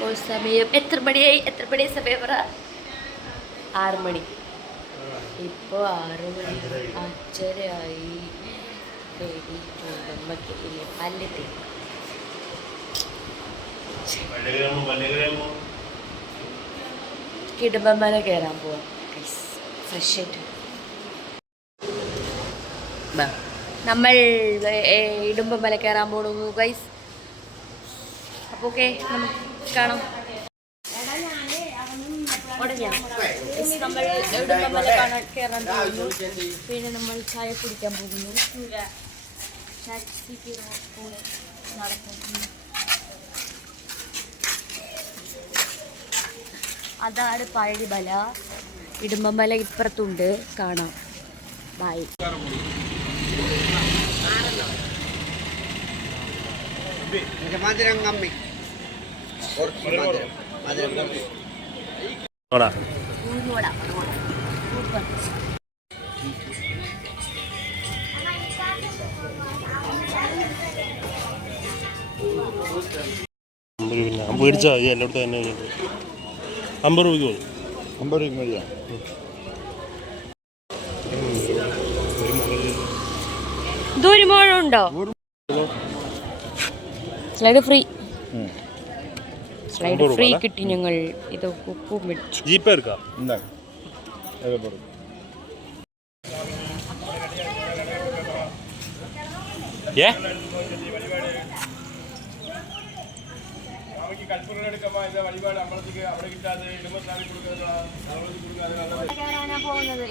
ഇപ്പോൾ സമയം എത്ര മണിയായി? സമയം പറ. 6 മണി. ഇപ്പോൾ 6 മണി 5:30 പേടി നമ്മക്ക് ഇനി പല്ലെത്തി കിടുമ്പന്മാരെ കയറാൻ പോവാം. ഫ്രഷ് ആയിട്ട് നമ്മൾ ഇടുമ്പന്മല കയറാൻ പോകുന്നു ഗൈസ്. അപ്പോൾ ഓക്കെ, നമുക്ക് കാണാം. നമ്മൾ ഇടുമ്പന്മല കയറാൻ പോകുന്നു. പിന്നെ നമ്മൾ ചായ കുടിക്കാൻ പോകുന്നു. അതാണ് പഴനിമല. ഇടുമ്പന്മല ഇപ്പുറത്തുണ്ട്, കാണാം. ബായ്. മേടിച്ചാൽ മതി. എല്ലായിടത്തും തന്നെ 50 രൂപയ്ക്ക്. 50 രൂപയ്ക്ക് മതിയാ. ദൂരമുണ്ടോ? Slide free. സ്ലൈഡ് ഫ്രീ കിട്ടി. ഞങ്ങൾ ഇത് ഉപ്പും മേടിച്ചു. ജീപ്പ് എടുക്കാം.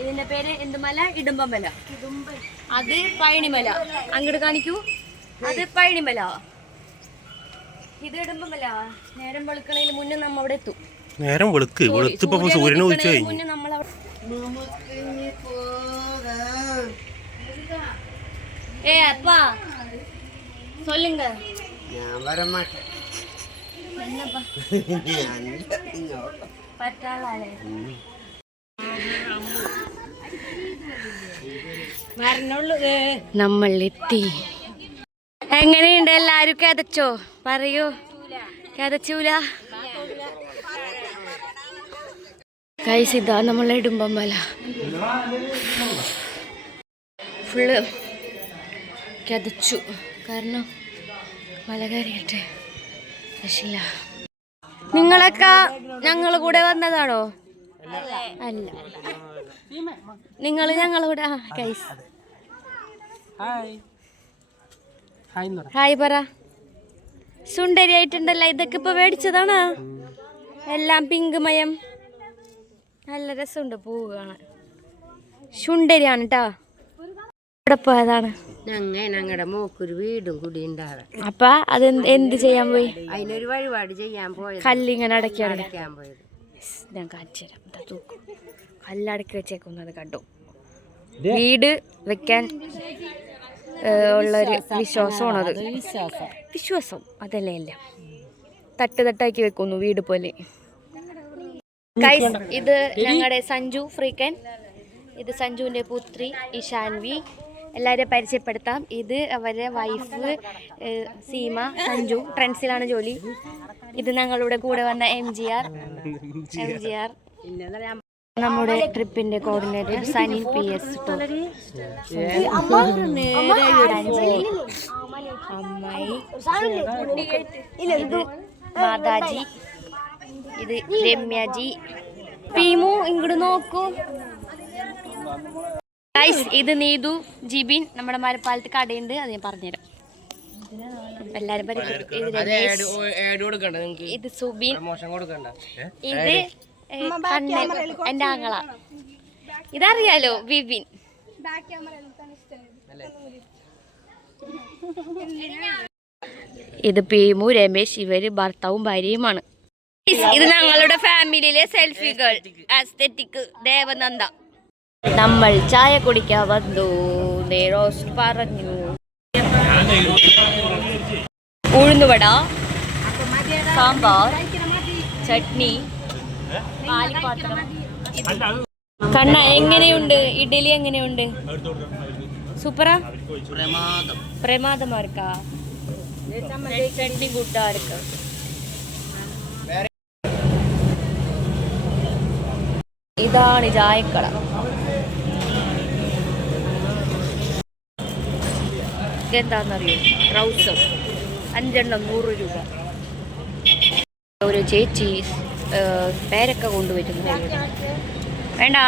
ഇതിന്റെ പേര് എന്തുമല? ഇടുമ്പമല. അത് പഴനിമല. അങ്ങോട്ട് കാണിക്കൂ. അത് പഴനിമല, ഇത് ഇടുമ്പമല. നേരം വെളുക്കണേന് മുന്നേ നമ്മ അവിടെ എത്തും. നേരം വെളുത്തിപ്പോ സൂര്യനെ ഉദിച്ചു കഴിഞ്ഞു. മുന്നേ നമ്മളവിടെ. அப்பா சொல்லுங்க. நான் வர மாட்டேன். என்னப்பா പറ്റാളാലേ നമ്മൾ എത്തി. എങ്ങനെയുണ്ട് എല്ലാരും? കഥച്ചോ? പറയൂ. കഥച്ചൂല ഗൈസ്. ഇതാ നമ്മളെ ഇടുമ്പന്മല. ഫുള്ള് കഥച്ചു, കാരണം മല കയറിയിട്ട് രക്ഷയില്ല. നിങ്ങളൊക്കെ ഞങ്ങളെ കൂടെ വന്നതാണോ? അല്ല, നിങ്ങൾ ഞങ്ങളെ കൂടെ. ഗൈസ് ഹായ് പറ. സുന്ദരി ആയിട്ടുണ്ടല്ലോ. ഇതൊക്കെ ഇപ്പൊ മേടിച്ചതാണ്. എല്ലാം പിങ്ക് മയം. നല്ല രസമുണ്ട് പൂവ് കാണാൻ. സുന്ദരിയാണ് കേട്ടോ. ഇവിടെ പോയതാണ്. ഞങ്ങളുടെ മോക്കൊരു വീടും കൂടി ഉണ്ടാകാം. അപ്പൊ അത് എന്ത് ചെയ്യാൻ പോയി? അതിനൊരു വഴിപാട് ചെയ്യാൻ പോയത്. കല്ലിങ്ങനെ അടയ്ക്കാൻ പോയത്. ഞാൻ കാണിച്ചു തരാം. തൂക്കും കല്ലടക്കി വെച്ചേക്കുന്നത് കണ്ടു. വീട് വെക്കാൻ ഉള്ളൊരു വിശ്വാസമാണത്. വിശ്വാസം അതല്ലേ എല്ലാം. തട്ടാക്കി വെക്കുന്നു വീട് പോലെ. ഇത് ഞങ്ങളുടെ സഞ്ജു ഫ്രീക്കൻ. ഇത് സഞ്ജുവിന്റെ പുത്രി ഇഷാൻവി. എല്ലാവരെയും പരിചയപ്പെടുത്താം. ഇത് അവരുടെ വൈഫ് സീമ. സഞ്ജു ട്രെൻഡ്സിലാണ് ജോലി. ഇത് ഞങ്ങളുടെ കൂടെ വന്ന MGR. നമ്മുടെ ട്രിപ്പിന്റെ കോർഡിനേറ്റർ സനിൽ PS. അമ്മായി, ഇത് മാതാജി, ഇത് രമ്യാജി. പീമു ഇങ്ങോട്ട് നോക്കൂ. ഇത് നീതു ജിബിൻ. നമ്മുടെ മരപ്പാലത്ത് കടയുണ്ട്, അത് ഞാൻ പറഞ്ഞുതരാം. എല്ലാരും ഇത് സുബിൻ. ഇത് എന്റെ ആങ്ങള. ഇതറിയാലോ, വിപിൻ. ഇത് പീമു, രമേശ്. ഇവര് ഭർത്താവും ഭാര്യയുമാണ്. ഇത് ഞങ്ങളുടെ ഫാമിലിയിലെ സെൽഫി ഗേൾ ആസ്തെറ്റിക് ദേവനന്ദ. നമ്മൾ ചായ കുടിക്കാൻ വന്നു. റോസ്റ്റ് പറഞ്ഞു. ഉഴുന്നുവട, സാമ്പാർ, ചട്നി, പാലിപ്പാത്രം. കണ്ണ എങ്ങനെയുണ്ട്? ഇഡ്ഡലി എങ്ങനെയുണ്ട്? സൂപ്പറാ? പ്രമാദമാ இருக்கா? ചട്നി ഗുഡാ இருக்கு. ഇതാണ് ചായക്കട. ഇതെന്താണെന്നറിയോ? ട്രൗസർ 5 എണ്ണം 100 രൂപ. ഒരു ചേച്ചി പേരക്ക കൊണ്ടുവരുന്നു. വേണ്ട,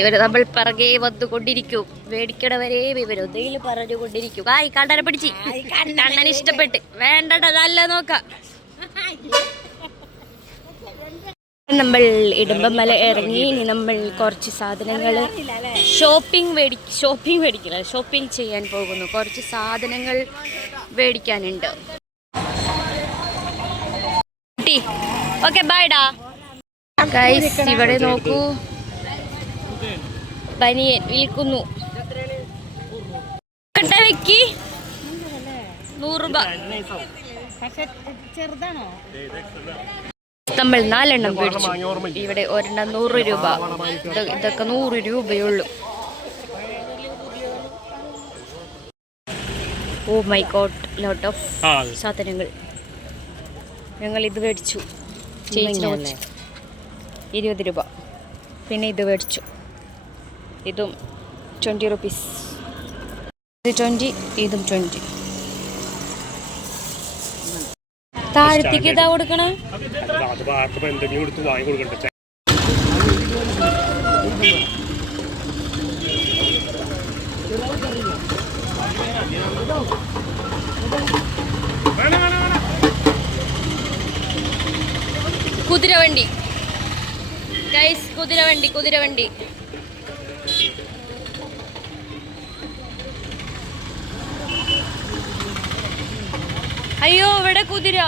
ഇവർ നമ്മൾ പിറകെ വന്നുകൊണ്ടിരിക്കും. മേടിക്കണവരെ ഇവർ എന്തെങ്കിലും പറഞ്ഞുകൊണ്ടിരിക്കും. കണ്ണനെ പിടിച്ച് കണ്ണന് ഇഷ്ടപ്പെട്ട് വേണ്ട നല്ല നോക്കാം. നമ്മൾ ഇടുമ്പമല ഇറങ്ങി. ഇനി നമ്മൾ കുറച്ച് സാധനങ്ങൾ ഷോപ്പിംഗ് ചെയ്യാൻ പോകുന്നു. കുറച്ച് സാധനങ്ങൾ മേടിക്കാനുണ്ട്. Okay ബൈഡാ guys. ഇവിടെ നോക്കൂ, ബനിയൻ വിൽക്കുന്നു. കട്ട വെക്കി 100 രൂപ. നമ്മൾ 4 എണ്ണം മേടിച്ചു. ഇവിടെ ഒരെണ്ണം 100 രൂപ. ഇതൊക്കെ 100 രൂപയുള്ളൂ. Oh my God, lot of സാധനങ്ങൾ. ഞങ്ങൾ ഇത് മേടിച്ചു. ചേച്ചി 20 രൂപ. പിന്നെ ഇത് മേടിച്ചു. ഇതും 20 റുപ്പീസ്. ഇത് 20, ഇതും 20. താഴത്തേക്ക് ഇതാ കൊടുക്കണം. കുതിരവണ്ടി ഗൈസ്, കുതിരവണ്ടി. അയ്യോ, ഇവിടെ കുതിര.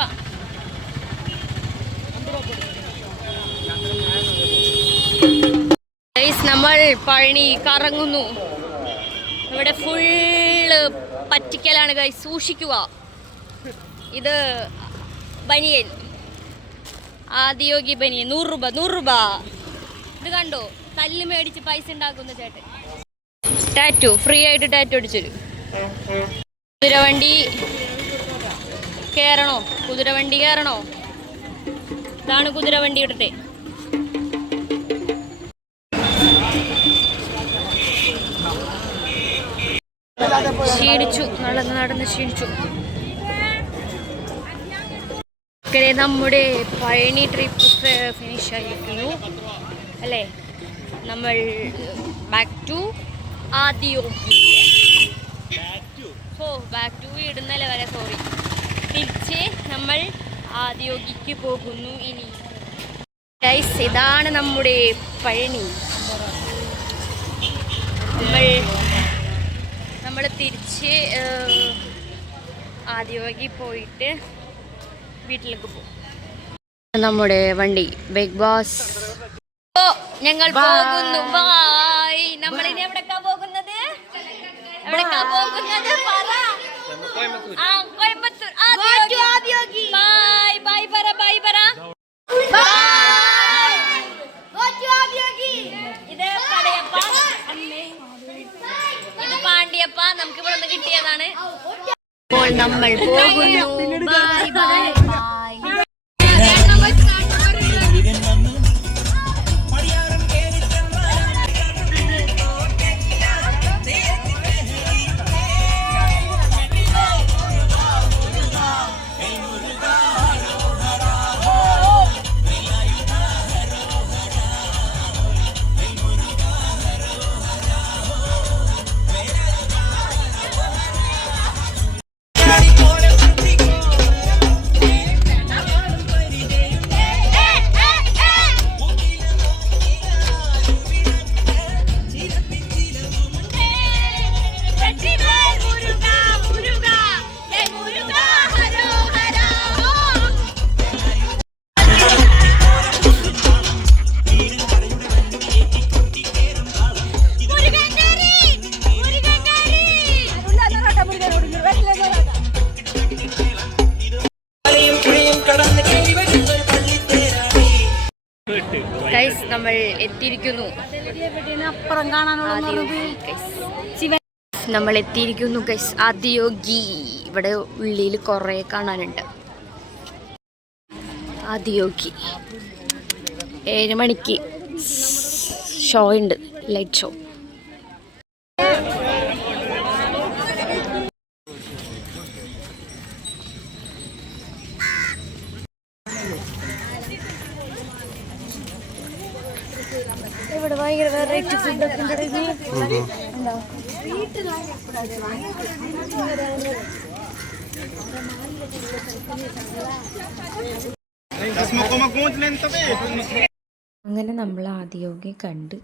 ഗൈസ്, നമ്മൾ പഴനി കറങ്ങുന്നു. ഇവിടെ ഫുള്ള് പറ്റിക്കലാണ് ഗൈസ്, സൂക്ഷിക്കുക. ഇത് ബനിയൻ, ആദിയോഗി ബനിയൻ 100 രൂപ. ഇത് കണ്ടോ, തല്ല് മേടിച്ച് പൈസ ഉണ്ടാക്കുന്ന ചേട്ടൻ. ടാറ്റു ഫ്രീ ആയിട്ട് ടാറ്റു അടിച്ചൊരു. കുതിരവണ്ടി കയറണോ? ഇതാണ് കുതിരവണ്ടി. ഇടട്ടെ. ക്ഷീണിച്ചു, നടന്ന് ക്ഷീണിച്ചു. നമ്മുടെ പഴനി ട്രിപ്പ് ഫിനിഷ് ആയിരിക്കുന്നു അല്ലേ? നമ്മൾ back to Adiyogi. Back to ഇടുന്നല്ലേ വരെ, സോറി. തിരിച്ച് നമ്മൾ ആദിയോഗിക്ക് പോകുന്നു. ഇനി ഗൈസ്, ഇതാണ് നമ്മുടെ പഴനി. നമ്മൾ തിരിച്ച് ആദിയോഗി പോയിട്ട് വീട്ടിലേക്ക് പോകും. നമ്മുടെ വണ്ടി ബിഗ് ബോസ്. ഞങ്ങൾ പോകുന്നു. ബായ്. നമ്മളിനി എവിടേക്കാ പോകുന്നത്? കോയമ്പത്തൂർ. ബൈ പറ. ഇത് കടയപ്പ, ഇത് പാണ്ടിയപ്പ. നമുക്ക് ഇവിടെ നിന്ന് കിട്ടിയതാണ്. ഇപ്പോൾ നമ്മൾ പോകുന്നു. ബൈ. ഗൈസ്, നമ്മൾ എത്തിയിരിക്കുന്നു. നമ്മൾ എത്തിയിരിക്കുന്നു ഗൈസ്, ആദിയോഗി. ഇവിടെ ഉള്ളിൽ കുറേ കാണാനുണ്ട്. ആദിയോഗി 7 മണിക്ക് ഷോ ഉണ്ട്, ലൈറ്റ് ഷോ. ഇവിടെ ഭയങ്കര വെറൈറ്റി ഫുഡൊക്കെ ഉണ്ടോ? അങ്ങനെ നമ്മൾ ആദിയോഗി കണ്ട്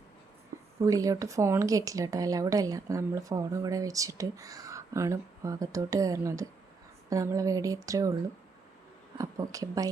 ഉള്ളിലോട്ട് ഫോൺ കയറ്റില്ല കേട്ടോ, അലൗഡ് അല്ല. അപ്പോൾ നമ്മൾ ഫോൺ ഇവിടെ വെച്ചിട്ട് ആണ് ഭാഗത്തോട്ട് കയറുന്നത്. അപ്പോൾ നമ്മളെ വീഡിയോ ഇത്രയേ ഉള്ളൂ. അപ്പോൾ ഓക്കെ, ബൈ.